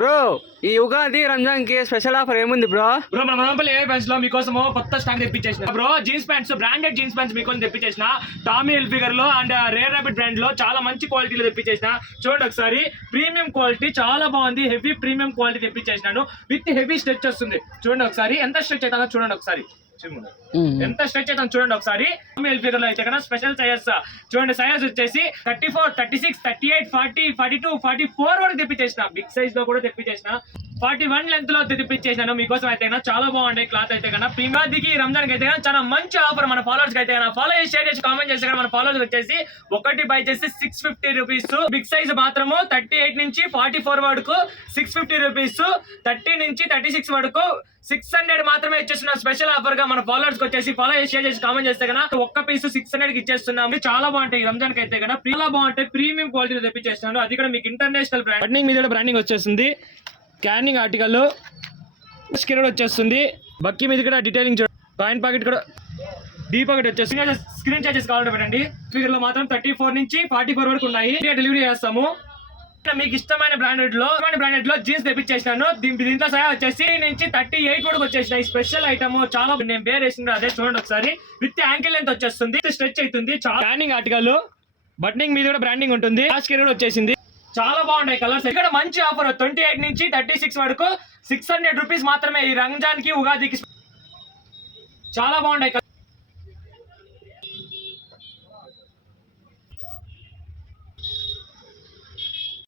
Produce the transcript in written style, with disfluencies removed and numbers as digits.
Bro ఈ ఉగాది రంజాన్ కి special offer ఏముంది బ్రో? మన మదనపల్లి ఎయిర్ బ్రాంచ్ లో మీకోసం కొత్త స్టాక్ తెప్పించేసిన bro. Jeans pants, branded jeans pants మీకోసం తెప్పించేసిన. టామీ హిల్ఫిగర్ లో అండ్ రేర్ రాబిట్ బ్రాండ్ లో చాలా మంచి క్వాలిటీలో తెప్పించేసిన. చూడండి ఒకసారి, ప్రీమియం క్వాలిటీ చాలా బాగుంది. హెవీ ప్రీమియం క్వాలిటీ తెప్పించేసినాను. విత్ హెవీ స్ట్రెచ్ వస్తుంది. చూడండి ఒకసారి ఎంత స్ట్రెచ్ అవుతుందో చూడండి ఒకసారి. ఎంత స్ట్రెచ్ అవుతుంది చూడండి ఒకసారి. ఫిగర్ లో అయితే కన్నా స్పెషల్ సైజెస్ చూడండి. సైజ్ వచ్చేసి 34, 36, 38, 40, 42, 44 వరకు తెప్పించేసిన. బిగ్ సైజ్ లో కూడా తెప్పించేసిన. 41 లెంత్ లో తెప్పించేసాను మీకోసం. అయితే కన్నా చాలా బాగుంటాయి క్లాత్. అయితే కన్నా ఉగాదికి రంజాన్ కి అయితే కన్నా చాలా మంచి ఆఫర్ మన ఫాలోవర్స్ కి అయితే కన్నా. ఫాలో చేసి షేర్ చేసి కామెంట్ చేస్తే మన ఫాలోవర్స్ వచ్చేసి ఒకటి బై చేసి 650 రూపీస్. బిగ్ సైజ్ మాత్రము 38 నుంచి 44 వరకు 650 రూపీస్. 30 నుంచి 36 వరకు 600 మాత్రమే ఇచ్చేస్తున్నాం స్పెషల్ ఆఫర్ గా మన ఫాలోవర్స్ కి వచ్చేసి. ఫాలో చేసి షేర్ చేసి కామెంట్ చేస్తే కన్నా ఒక్క పీస్ 600 కి ఇచ్చేస్తున్నాం. చాలా బాగుంటాయి రంజాన్ కి అయితే కన్నా. చాలా బాగుంటాయి, ప్రీమియం క్వాలిటీలో తెప్పించేస్తున్నాను. అది కూడా మీకు ఇంటర్నేషనల్ బ్రాండింగ్ మీద బ్రాండింగ్ వచ్చేస్తుంది. స్కానింగ్ ఆర్టికల్ స్క్రీన్ వచ్చేస్తుంది. బక్కీ మీద కూడా డీటెయిలింగ్ కాయిన్ పాకెట్ కూడా డీ పాకెట్ వచ్చేస్తుంది. స్క్రీన్ చార్జెస్ కావాలంటే పెట్టండి. ఫిగర్ లో మాత్రం 34 నుంచి 44 వరకు ఉన్నాయి. డెలివరీ చేస్తాము. మీకు ఇష్టమైన బ్రాండెడ్ లో జీన్స్ తెప్పించేసాను. దీంట్లో సహా వచ్చేసి నుంచి 38 వరకు వచ్చేసినాయి. స్పెషల్ ఐటమ్ చాలా నేను పేరు వేసిన అదే చూడండి ఒకసారి. విత్ యాంకిల్ లెంత్ వచ్చేస్తుంది. స్ట్రెచ్ అవుతుంది. స్కానింగ్ ఆర్టికల్ బటనింగ్ మీద కూడా బ్రాండింగ్ ఉంటుంది. స్క్రీన్ కూడా వచ్చేసింది. చాలా బాగుంటాయి కలర్స్. ఇక్కడ మంచి ఆఫర్ 28 నుంచి 36 వరకు 600 రూపీస్ మాత్రమే ఈ రంజాన్ కి ఉగాదికి. చాలా బాగుంటాయి.